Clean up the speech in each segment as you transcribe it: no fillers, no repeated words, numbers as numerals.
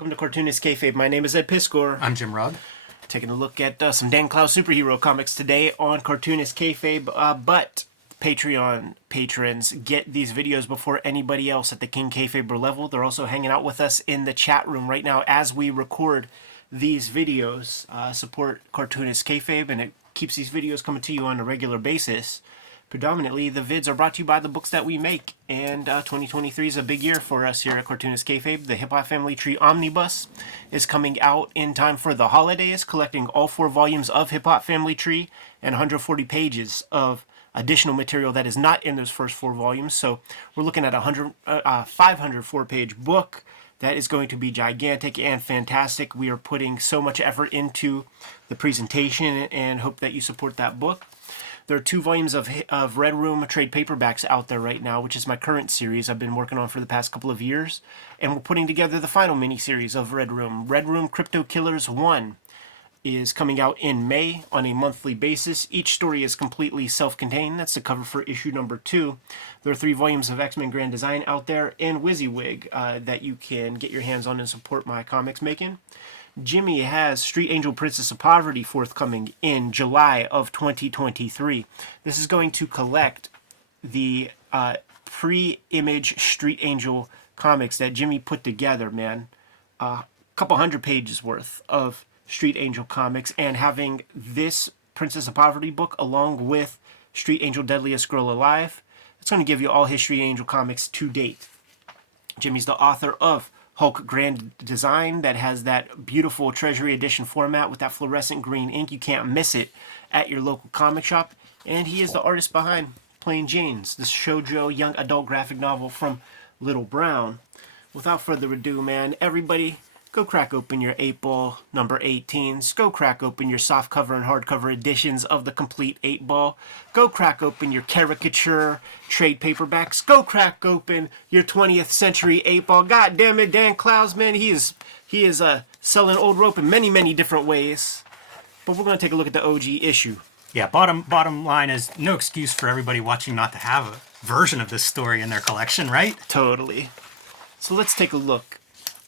Welcome to Cartoonist Kayfabe. My name is Ed Piskor. I'm Jim Rugg. Taking a look at some Dan Clowes superhero comics today on Cartoonist Kayfabe. But Patreon patrons get these videos before anybody else at the King Kayfaber level. They're also hanging out with us in the chat room right now as we record these videos. Support Cartoonist Kayfabe, and it keeps these videos coming to you on a regular basis. Predominantly, the vids are brought to you by the books that we make, and 2023 is a big year for us here at Cartoonist Kayfabe. The Hip Hop Family Tree Omnibus is coming out in time for the holidays, collecting all 4 volumes of Hip Hop Family Tree and 140 pages of additional material that is not in those first 4 volumes. So we're looking at a 504-page book that is going to be gigantic and fantastic. We are putting so much effort into the presentation and hope that you support that book. There are 2 volumes of Red Room trade paperbacks out there right now, which is my current series I've been working on for the past couple of years. And we're putting together the final mini-series of Red Room. Red Room Crypto Killers 1 is coming out in May on a monthly basis. Each story is completely self-contained. That's the cover for issue number 2. There are 3 volumes of X-Men Grand Design out there in WYSIWYG that you can get your hands on and support my comics making. Jimmy has Street Angel Princess of Poverty forthcoming in July of 2023. This is going to collect the pre-image Street Angel comics that Jimmy put together, man. A couple hundred pages worth of Street Angel comics, and having this Princess of Poverty book along with Street Angel Deadliest Girl Alive, it's going to give you all his Street Angel comics to date. Jimmy's the author of Hulk Grand Design that has that beautiful Treasury Edition format with that fluorescent green ink. You can't miss it at your local comic shop. And he is the artist behind Plain Jane's, this shoujo young adult graphic novel from Little Brown. Without further ado, man, everybody go crack open your 8-ball number 18s. Go crack open your softcover and hardcover editions of the complete 8-ball. Go crack open your caricature trade paperbacks. Go crack open your 20th century 8-ball. God damn it, Dan Clowes, man, he is selling old rope in many, many different ways. But we're going to take a look at the OG issue. Yeah, bottom line is no excuse for everybody watching not to have a version of this story in their collection, right? Totally. So let's take a look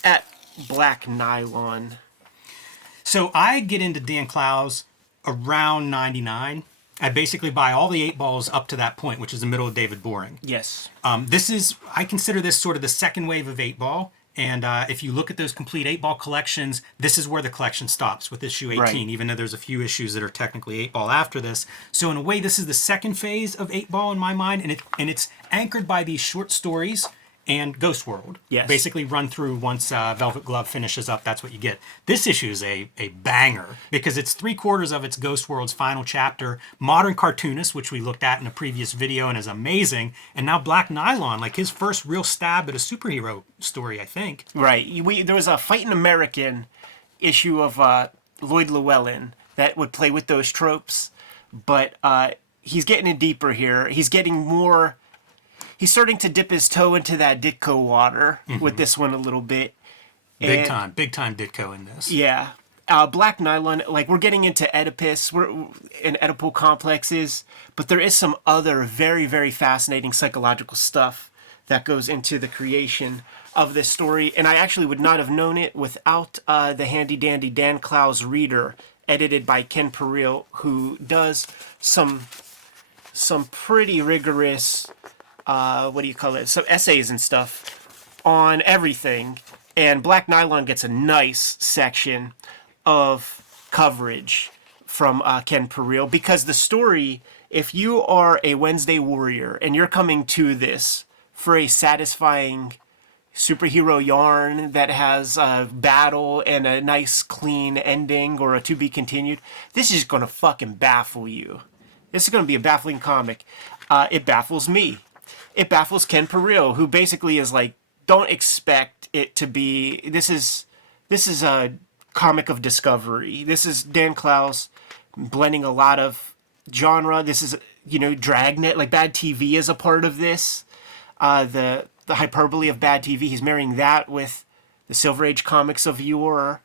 at Black Nylon. So I get into Dan Clowes around 99. I basically buy all the 8-balls up to that point, which is the middle of David Boring. Yes. I consider this sort of the second wave of 8-ball. And if you look at those complete 8-ball collections, this is where the collection stops with issue 18, right, even though there's a few issues that are technically 8-ball after this. So in a way, this is the second phase of 8-ball in my mind, and it's anchored by these short stories and Ghost World. Yes. Basically run through once Velvet Glove finishes up, that's what you get. This issue is a banger because it's 3/4 of its Ghost World's final chapter, Modern Cartoonist, which we looked at in a previous video and is amazing, and now Black Nylon, like his first real stab at a superhero story, I think. Right. There was a Fightin' American issue of Lloyd Llewellyn that would play with those tropes, but he's getting in deeper here. He's starting to dip his toe into that Ditko water with this one a little bit. Big time Ditko in this. Yeah. Black Nylon, like we're getting into Oedipus and Oedipal complexes, but there is some other very, very fascinating psychological stuff that goes into the creation of this story. And I actually would not have known it without the handy dandy Dan Clowes Reader, edited by Ken Perrell, who does some pretty rigorous some essays and stuff on everything, and Black Nylon gets a nice section of coverage from Ken Perrell, because the story, if you are a Wednesday warrior and you're coming to this for a satisfying superhero yarn that has a battle and a nice clean ending or a to be continued, this is going to fucking baffle you. This is going to be a baffling comic. It baffles me. It baffles Ken Perrell, who basically is like, don't expect it to be, this is a comic of discovery. This is Dan Clowes blending a lot of genre. This is, Dragnet, like Bad TV is a part of this. The hyperbole of Bad TV, he's marrying that with the Silver Age comics of yore.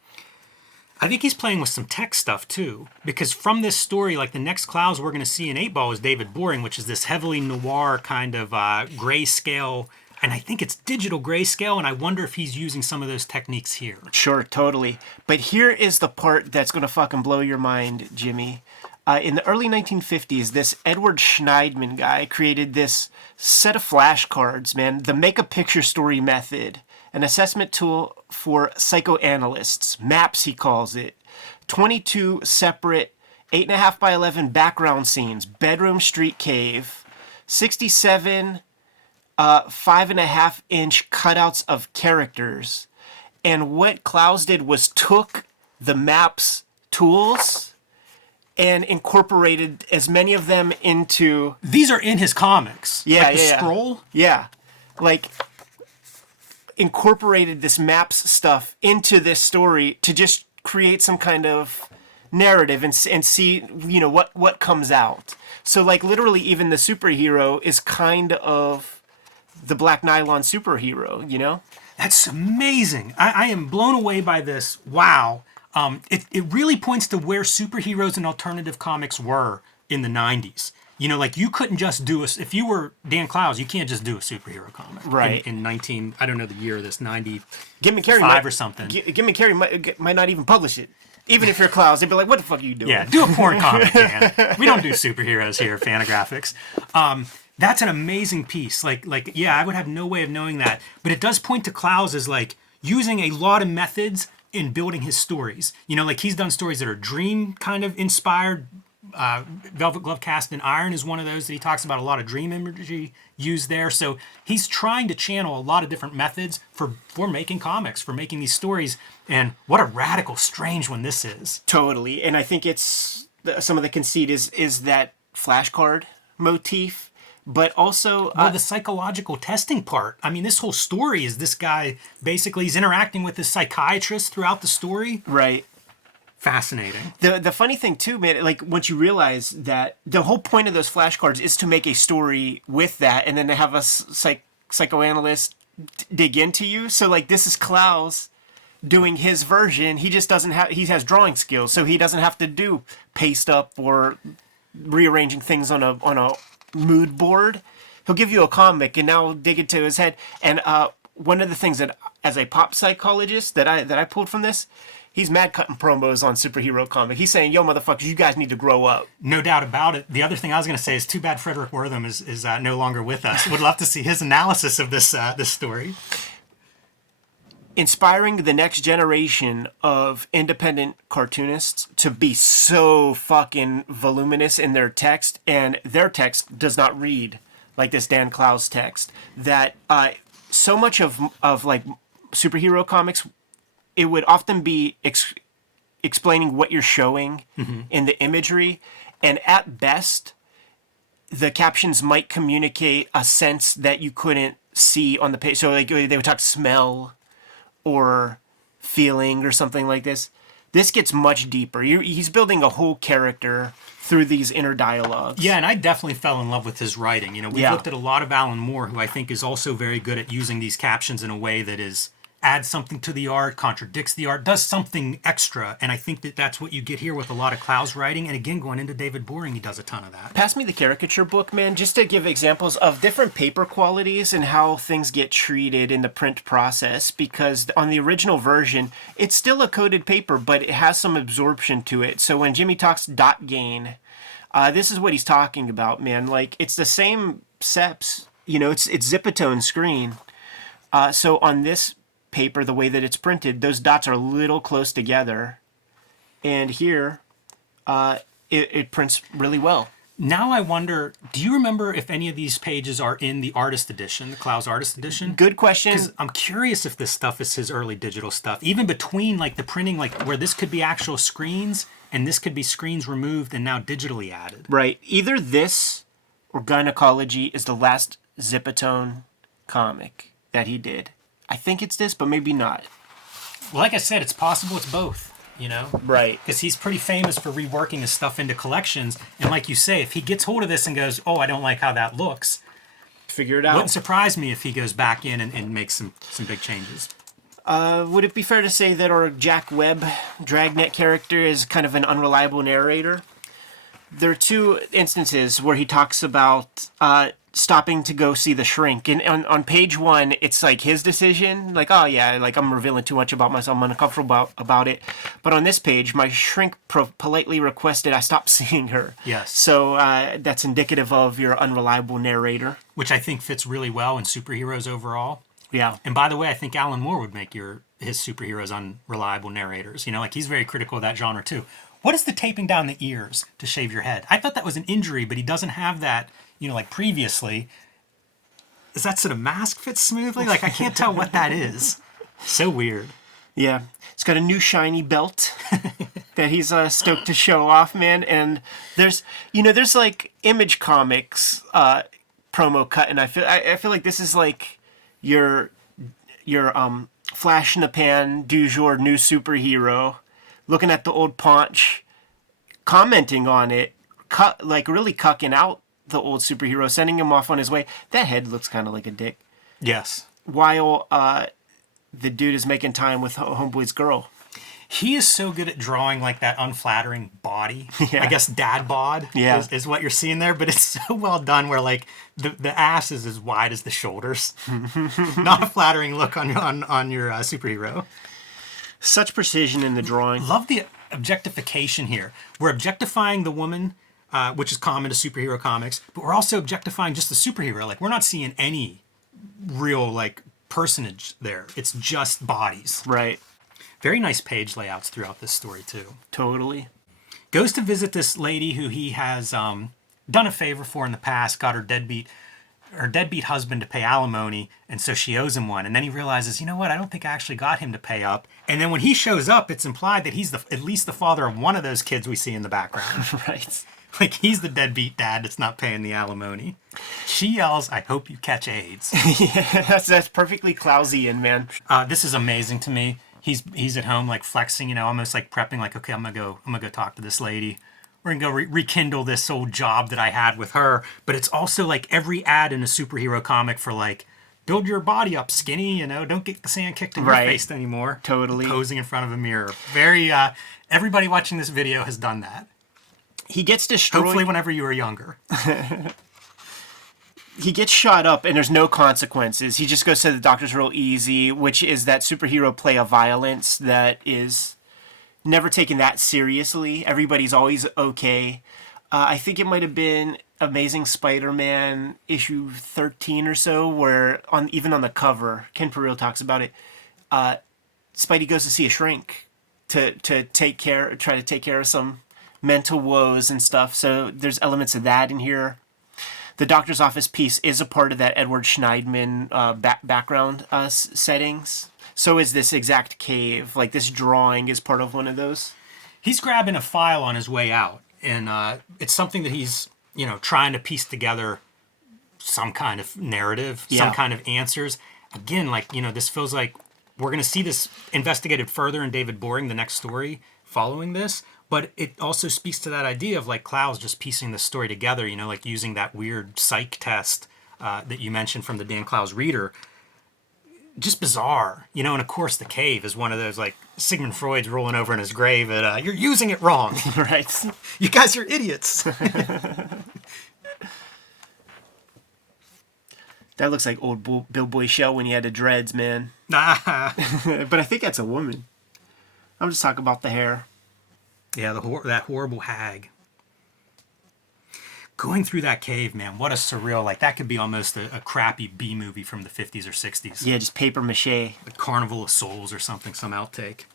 I think he's playing with some tech stuff too, because from this story, like the next Clowes we're going to see in 8-ball is David Boring, which is this heavily noir kind of grayscale And I think it's digital grayscale, and I wonder if he's using some of those techniques here. Sure, totally. But here is the part that's going to fucking blow your mind, Jimmy. In the early 1950s, this Edward Schneidman guy created this set of flashcards, man, the make-a-picture story method, an assessment tool for psychoanalysts, MAPS he calls it, 22 separate 8.5 by 11 background scenes, bedroom, street, cave, 67 5.5-inch cutouts of characters. And what Clowes did was took the MAPS tools and incorporated as many of them into... These are in his comics. Yeah, like the scroll? Yeah. Like, incorporated this MAPS stuff into this story to just create some kind of narrative and see, you know, what comes out. So, like, literally even the superhero is kind of the black nylon superhero, you know? That's amazing. I am blown away by this. Wow. It really points to where superheroes and alternative comics were in the 90s. You know, like you couldn't just do if you were Dan Clowes, you can't just do a superhero comic. Right. In 19, I don't know the year of this, 95 Jim and Carrey or something. Jim and Carrey might not even publish it. Even if you're Clowes, they'd be like, what the fuck are you doing? Yeah, do a porn comic, Dan. We don't do superheroes here, Fantagraphics. That's an amazing piece. Like, yeah, I would have no way of knowing that. But it does point to Clowes as like using a lot of methods in building his stories. You know, like he's done stories that are dream kind of inspired. Velvet Glove Cast in Iron is one of those that he talks about, a lot of dream imagery used there. So he's trying to channel a lot of different methods for making comics, for making these stories. And what a radical, strange one this is. Totally. And I think it's some of the conceit is that flashcard motif, but also the psychological testing part. I mean, this whole story is this guy basically he's interacting with this psychiatrist throughout the story. Right. Fascinating. The funny thing too, man, like once you realize that the whole point of those flashcards is to make a story with that, and then to have a psychoanalyst dig into you. So like this is Clowes doing his version. He just doesn't have. He has drawing skills, so he doesn't have to do paste up or rearranging things on a mood board. He'll give you a comic and now dig into his head. And one of the things that, as a pop psychologist, that I pulled from this. He's mad cutting promos on superhero comic. He's saying, yo, motherfuckers, you guys need to grow up. No doubt about it. The other thing I was going to say is too bad Frederick Wortham is no longer with us. Would love to see his analysis of this story. Inspiring the next generation of independent cartoonists to be so fucking voluminous in their text, and their text does not read like this Dan Clowes text, that so much of like superhero comics, it would often be explaining what you're showing in the imagery. And at best, the captions might communicate a sense that you couldn't see on the page. So like they would talk smell or feeling or something like this. This gets much deeper. He's building a whole character through these inner dialogues. Yeah, and I definitely fell in love with his writing. You know, we've looked at a lot of Alan Moore, who I think is also very good at using these captions in a way that adds something to the art, contradicts the art, does something extra. And I think that that's what you get here with a lot of Clowes writing. And again, going into David Boring, he does a ton of that. Pass me the caricature book, man, just to give examples of different paper qualities and how things get treated in the print process. Because on the original version, it's still a coated paper, but it has some absorption to it. So when Jimmy talks dot gain, this is what he's talking about, man. Like, it's the same seps, you know, it's Zipatone screen. So on this paper, the way that it's printed, those dots are a little close together, and here it prints really well. Now I wonder, do you remember if any of these pages are in the artist edition, the Clowes artist edition? Good question. Because I'm curious if this stuff is his early digital stuff, even between like the printing, like where this could be actual screens and this could be screens removed and now digitally added. Right. Either this or Gynecology is the last Zipatone comic that he did. I think it's this, but maybe not. Well, like I said, it's possible it's both, you know? Right. Because he's pretty famous for reworking his stuff into collections. And like you say, if he gets hold of this and goes, oh, I don't like how that looks, figure it out. Wouldn't surprise me if he goes back in and makes some big changes. Would it be fair to say that our Jack Webb Dragnet character is kind of an unreliable narrator? There are two instances where he talks about stopping to go see the shrink. And on page 1, it's like his decision. Like, oh yeah, like I'm revealing too much about myself. I'm uncomfortable about it. But on this page, my shrink politely requested I stop seeing her. Yes. So that's indicative of your unreliable narrator. Which I think fits really well in superheroes overall. Yeah. And by the way, I think Alan Moore would make his superheroes unreliable narrators. You know, like he's very critical of that genre too. What is the taping down the ears to shave your head? I thought that was an injury, but he doesn't have that, you know, like previously. Is that so the mask fits smoothly? Like, I can't tell what that is. So weird. Yeah. It's got a new shiny belt that he's stoked to show off, man. And there's like Image Comics promo cut, and I feel like this is like your flash in the pan du jour new superhero, looking at the old paunch, commenting on it, like really cucking out the old superhero, sending him off on his way. That head looks kind of like a dick. Yes. While the dude is making time with homeboy's girl. He is so good at drawing like that unflattering body. Yeah. I guess dad bod is what you're seeing there, but it's so well done where like the ass is as wide as the shoulders. Not a flattering look on your superhero. Such precision in the drawing. Love the objectification here. We're objectifying the woman, which is common to superhero comics, but we're also objectifying just the superhero. Like, we're not seeing any real like personage there. It's just bodies. Right. Very nice page layouts throughout this story too. Totally. Goes to visit this lady who he has done a favor for in the past, got her deadbeat husband to pay alimony, and so she owes him one. And then he realizes, you know what, I don't think I actually got him to pay up. And then when he shows up, it's implied that he's at least the father of one of those kids we see in the background. Right. Like, he's the deadbeat dad that's not paying the alimony. She yells, "I hope you catch AIDS." Yeah, that's perfectly Klausian, man. This is amazing to me. He's at home like flexing, you know, almost like prepping, like, okay, I'm gonna go talk to this lady. We're gonna go rekindle this old job that I had with her. But it's also like every ad in a superhero comic for like, build your body up, skinny, you know, don't get the sand kicked in your face anymore. Totally. Posing in front of a mirror. Very, everybody watching this video has done that. He gets destroyed. Hopefully whenever you were younger. He gets shot up and there's no consequences. He just goes to the doctors real easy, which is that superhero play of violence that is never taken that seriously. Everybody's always okay. I think it might have been Amazing Spider-Man issue 13 or so, where even on the cover, Ken Peril talks about it, Spidey goes to see a shrink to try to take care of some mental woes and stuff. So there's elements of that in here. The doctor's office piece is a part of that Edward Schneidman background settings. So is this exact cave. Like, this drawing is part of one of those. He's grabbing a file on his way out, and it's something that he's, you know, trying to piece together some kind of narrative, some kind of answers. Again, like, you know, this feels like we're going to see this investigated further in David Boring, the next story following this. But it also speaks to that idea of, like, Klaus just piecing the story together, you know, like using that weird psych test that you mentioned from the Dan Klaus reader. Just bizarre, you know, and of course the cave is one of those, like, Sigmund Freud's rolling over in his grave at, you're using it wrong. Right. You guys are idiots. That looks like old Bill Boy Shell when he had the dreads, man. Nah. But I think that's a woman. I'm just talking about the hair. Yeah, that horrible hag. Going through that cave, man, what a surreal, like, that could be almost a crappy B movie from the 50s or 60s. Yeah, just paper mache. The Carnival of Souls or something, some outtake.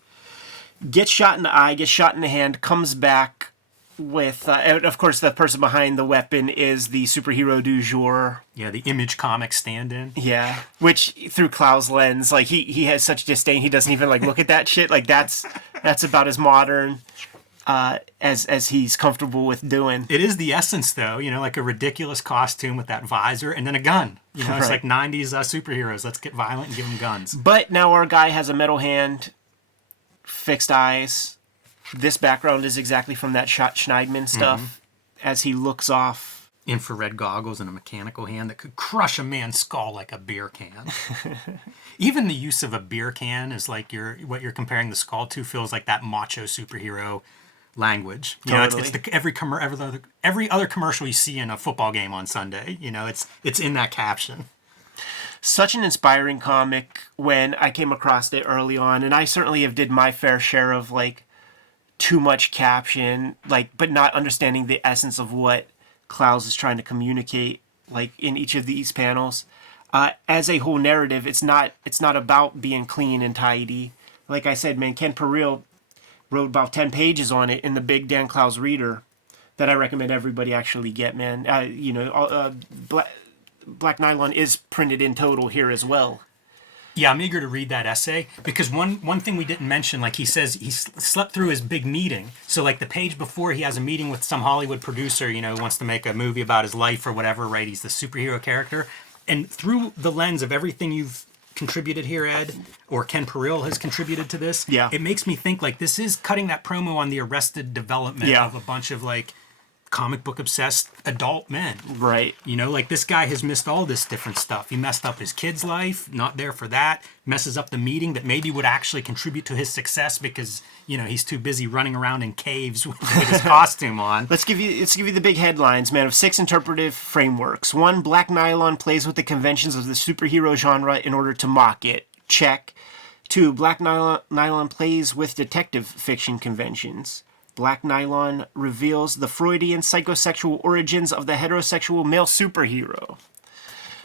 Gets shot in the eye, gets shot in the hand, comes back with, of course, the person behind the weapon is the superhero du jour. Yeah, the Image Comics stand-in. Yeah, which through Klaus' lens, like, he has such disdain, he doesn't even, like, look at that shit. Like, that's about as modern as he's comfortable with doing. It is the essence, though, you know, like a ridiculous costume with that visor and then a gun. You know, it's like 90s superheroes. Let's get violent and give them guns. But now our guy has a metal hand, fixed eyes. This background is exactly from that Schneidman stuff, as he looks off. Infrared goggles and a mechanical hand that could crush a man's skull like a beer can. Even the use of a beer can is like what you're comparing the skull to feels like that macho superhero language. You know, Totally. it's the every other commercial you see in a football game on Sunday. You know, it's in that caption. Such an inspiring comic when I came across it early on, and I certainly have did my fair share of like too much caption, like, but not understanding the essence of what Klaus is trying to communicate, like in each of these panels. As a whole narrative, it's not about being clean and tidy. Like I said, man, Ken Peril wrote about 10 pages on it in the Big Dan Klaus Reader that I recommend everybody actually get, man. Black Nylon is printed in total here as well. Yeah, I'm eager to read that essay because one thing we didn't mention, like he says, he slept through his big meeting. So like the page before, he has a meeting with some Hollywood producer, you know, who wants to make a movie about his life or whatever, right? He's the superhero character. And through the lens of everything you've contributed here, Ed, or Ken Peril has contributed to this, Yeah. it makes me think like this is cutting that promo on the arrested development of a bunch of like comic book obsessed adult men. Right. You know, like this guy has missed all this different stuff. He messed up his kid's life, not there for that. Messes up the meeting that maybe would actually contribute to his success because, you know, he's too busy running around in caves with his costume on. Let's give you the big headlines, man, of 6 interpretive frameworks. 1, Black Nylon plays with the conventions of the superhero genre in order to mock it. Check. 2, Black Nylon plays with detective fiction conventions. Black Nylon reveals the Freudian psychosexual origins of the heterosexual male superhero.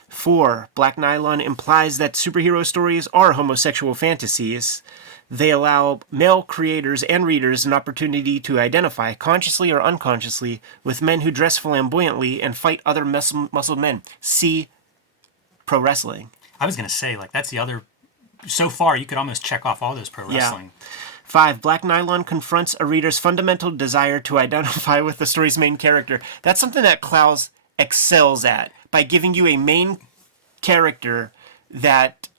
4, Black Nylon implies that superhero stories are homosexual fantasies. They allow male creators and readers an opportunity to identify, consciously or unconsciously, with men who dress flamboyantly and fight other muscled men. See pro wrestling. I was going to say, like, that's the other... So far, you could almost check off all those pro wrestling. 5, Black Nylon confronts a reader's fundamental desire to identify with the story's main character. That's something that Klaus excels at, by giving you a main character that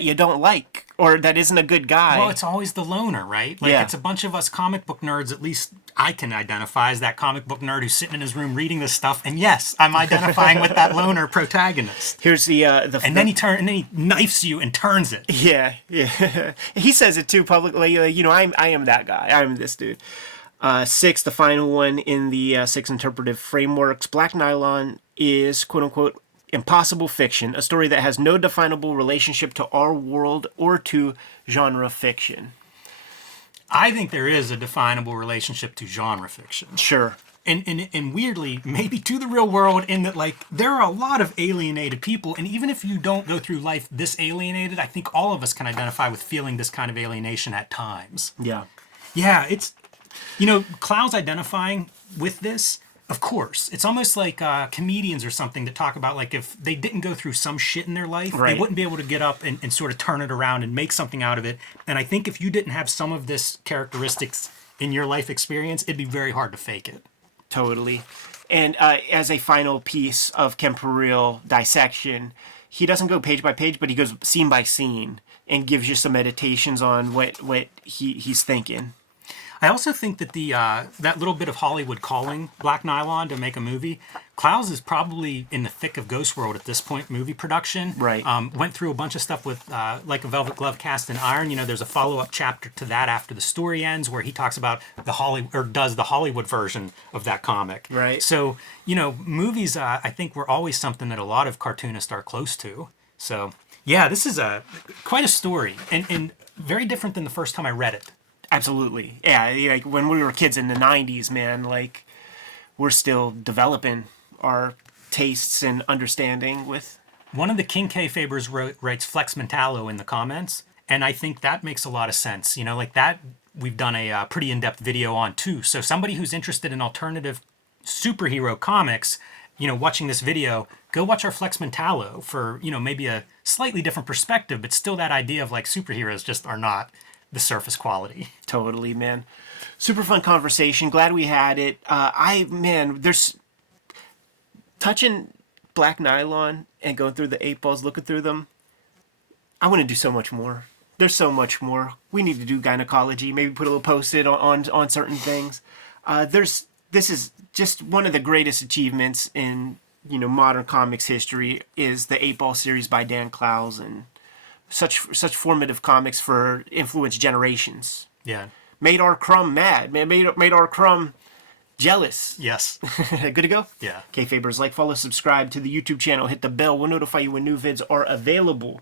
you don't like, or that isn't a good guy. Well, it's always the loner, right? Like, it's a bunch of us comic book nerds, at least I can identify as that comic book nerd who's sitting in his room reading this stuff, and yes, I'm identifying with that loner protagonist. Here's the and then he knifes you and turns it. Yeah. He says it too publicly. You know, I am that guy. I'm this dude. 6, the final one in the 6 interpretive frameworks. Black Nylon is quote unquote impossible fiction, a story that has no definable relationship to our world or to genre fiction. I think there is a definable relationship to genre fiction. Sure. And weirdly, maybe to the real world, in that, like, there are a lot of alienated people, and even if you don't go through life this alienated, I think all of us can identify with feeling this kind of alienation at times. Yeah. Yeah, it's, you know, Klaus identifying with this, of course. It's almost like comedians or something that talk about, like, if they didn't go through some shit in their life, right, they wouldn't be able to get up and sort of turn it around and make something out of it. And I think if you didn't have some of this characteristics in your life experience, it'd be very hard to fake it. Totally. And as a final piece of Ken Peril dissection, he doesn't go page by page, but he goes scene by scene and gives you some meditations on what he's thinking. I also think that the that little bit of Hollywood calling Black Nylon to make a movie, Klaus is probably in the thick of Ghost World at this point, movie production. Right. Went through a bunch of stuff with Like a Velvet Glove Cast in Iron. You know, there's a follow-up chapter to that after the story ends where he talks about does the Hollywood version of that comic. Right. So, you know, movies, I think, were always something that a lot of cartoonists are close to. So, yeah, this is quite a story and very different than the first time I read it. Absolutely. Yeah, like when we were kids in the 90s, man, like we're still developing our tastes and understanding with... One of the King Kayfabers writes Flex Mentallo in the comments, and I think that makes a lot of sense. You know, like that we've done a pretty in-depth video on too. So somebody who's interested in alternative superhero comics, you know, watching this video, go watch our Flex Mentallo for, you know, maybe a slightly different perspective, but still that idea of like superheroes just are not the surface quality. Totally, man. Super fun conversation. Glad we had it. There's touching Black Nylon and going through the 8 balls, looking through them. I want to do so much more. There's so much more. We need to do gynecology. Maybe put a little post-it on certain things. This is just one of the greatest achievements in, you know, modern comics history is the 8 ball series by Dan Klaus, and such formative comics for influence generations. Yeah. made our Crumb mad, made our Crumb jealous. Yes. Good to go? Yeah. Kayfabers, like, follow, subscribe to the YouTube channel, hit the bell. We'll notify you when new vids are available.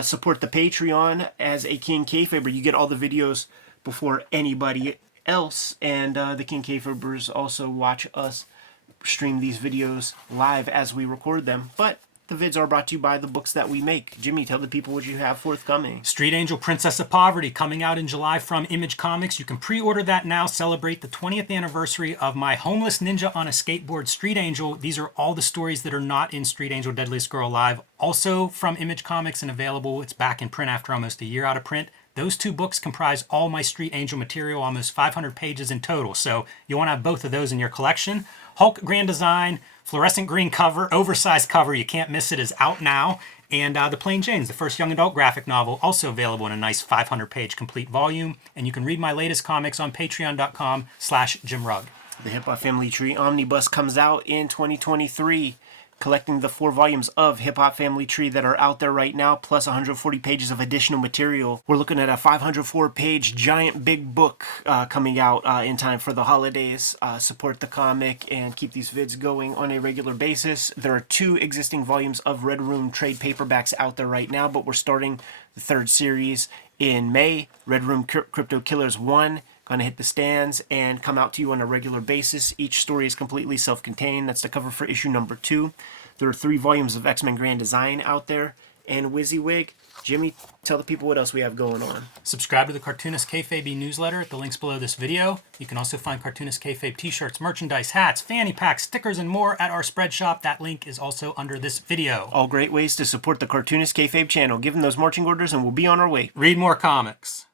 Support the Patreon as a King Kayfaber. You get all the videos before anybody else, and the King Kayfabers also watch us stream these videos live as we record them. But the vids are brought to you by the books that we make. Jimmy, tell the people what you have forthcoming. Street Angel Princess of Poverty coming out in July from Image Comics. You can pre-order that now. Celebrate the 20th anniversary of my homeless ninja on a skateboard, Street Angel. These are all the stories that are not in Street Angel Deadliest Girl Alive. Also from Image Comics and available. It's back in print after almost a year out of print. Those two books comprise all my Street Angel material, almost 500 pages in total. So you want to have both of those in your collection. Hulk Grand Design, fluorescent green cover, oversized cover, you can't miss it, is out now. And The Plain Janes, the first young adult graphic novel, also available in a nice 500-page complete volume. And you can read my latest comics on patreon.com/JimRugg. The Hip Hop Family Tree Omnibus comes out in 2023, collecting the 4 volumes of Hip Hop Family Tree that are out there right now, plus 140 pages of additional material. We're looking at a 504-page giant big book coming out in time for the holidays. Support the comic and keep these vids going on a regular basis. There are 2 existing volumes of Red Room trade paperbacks out there right now, but we're starting the 3rd series in May. Red Room Crypto Killers 1. Going to hit the stands and come out to you on a regular basis. Each story is completely self-contained. That's the cover for issue number 2. There are 3 volumes of X-Men Grand Design out there. And WYSIWYG, Jimmy, tell the people what else we have going on. Subscribe to the Cartoonist Kayfabe newsletter at the links below this video. You can also find Cartoonist Kayfabe t-shirts, merchandise, hats, fanny packs, stickers, and more at our spread shop. That link is also under this video. All great ways to support the Cartoonist Kayfabe channel. Give them those marching orders and we'll be on our way. Read more comics.